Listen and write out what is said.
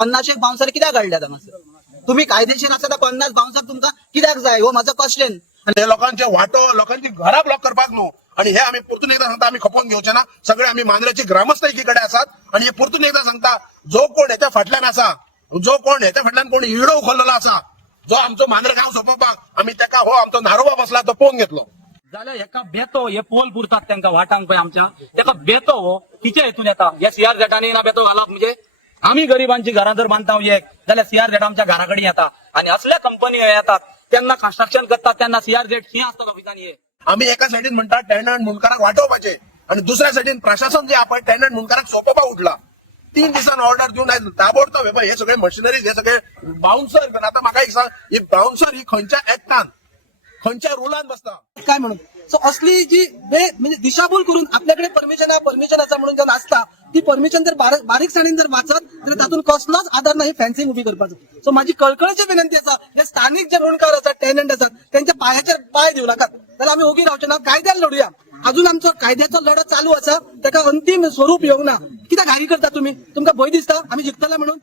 50 bouncer कित्याक काढल्यात हांगासर? तुम्ही कायदेशीर आसा 50 बाउन्सर तुमकां कित्याक जाय? हो माझो क्वेश्चन. आणि हे लोकांचे वाटो लोकांची घरा ब्लॉक करपाक न्हू. आणि हे आम्ही परतून एकदा सांगता, आम्ही खपोवन घेवचे ना. सगळे आम्ही मांद्रेचे ग्रामस्थ एकीकडे आसात आणि हे परतून एकदा सांगता, जो कोण ह्याच्या फाटल्यान आसा, जो कोण ह्याच्या फाटल्यान कोण इडो उखललेलो आसा, जो आमचो मांद्रे गांव सोंपोवपाक, आम्ही त्याका हो आमचो नारोबा बसला तो पळोवन घेतलो. जाल्यार हेका बेतो हे पोल पुरतात त्यांना वाटांक पळय आमच्या तेका बेतो हो तिच्या हेतून येता. या CRZ ना बेतो घालप म्हणजे आम्ही गरिबांची घरां जर बांधता एक जाल्यार CRZ आमच्या घराकडे येता आणि असल्या कंपनी येतात त्यांना कन्स्ट्रक्शन करतात त्यांना CRZ ही असतात ऑफिसांनी हे. आम्ही एका सायडीन म्हणतात टेनंट मुनकाराक वाटोवपाचे आणि दुसऱ्या सायडीन प्रशासन जे आपण टेनंट मुनकाराक सोंपोवपाक उठला. 3 दिसान ऑर्डर दिवन आयज ताबडतोब हे सगळे मशिनरीज हे सगळे बाउन्सर. आता म्हाका एक सांग, ही बाउन्सर ही खंयच्या ऍक्टान खंयच्या रुलान बसता काय म्हणून सो असली जी म्हणजे दिशाभूल करून आपल्याकडे परमिशन आसा म्हणून जर आसता ती परमिशन जर बारीकसाणीन जर वाचत जाल्यार तातूंत कसलोच आधार नाही फेन्सिंग उभी करपाचो. सो माझी कळकळीची विनंती आसा, जे स्थानिक जे ऋणकार आसात टेनंट आसात त्यांच्या पायाचेर पाय दिवं नाकात. जाल्यार आम्ही ओगी रावचे ना. कायद्यान लढुया. अजून आमचो कायद्याचो लढो चालू आसा, ताका अंतिम स्वरूप येवंक ना. कित्याक घाई करता तुम्ही? तुमकां भंय दिसता आम्ही जिखतले म्हणून?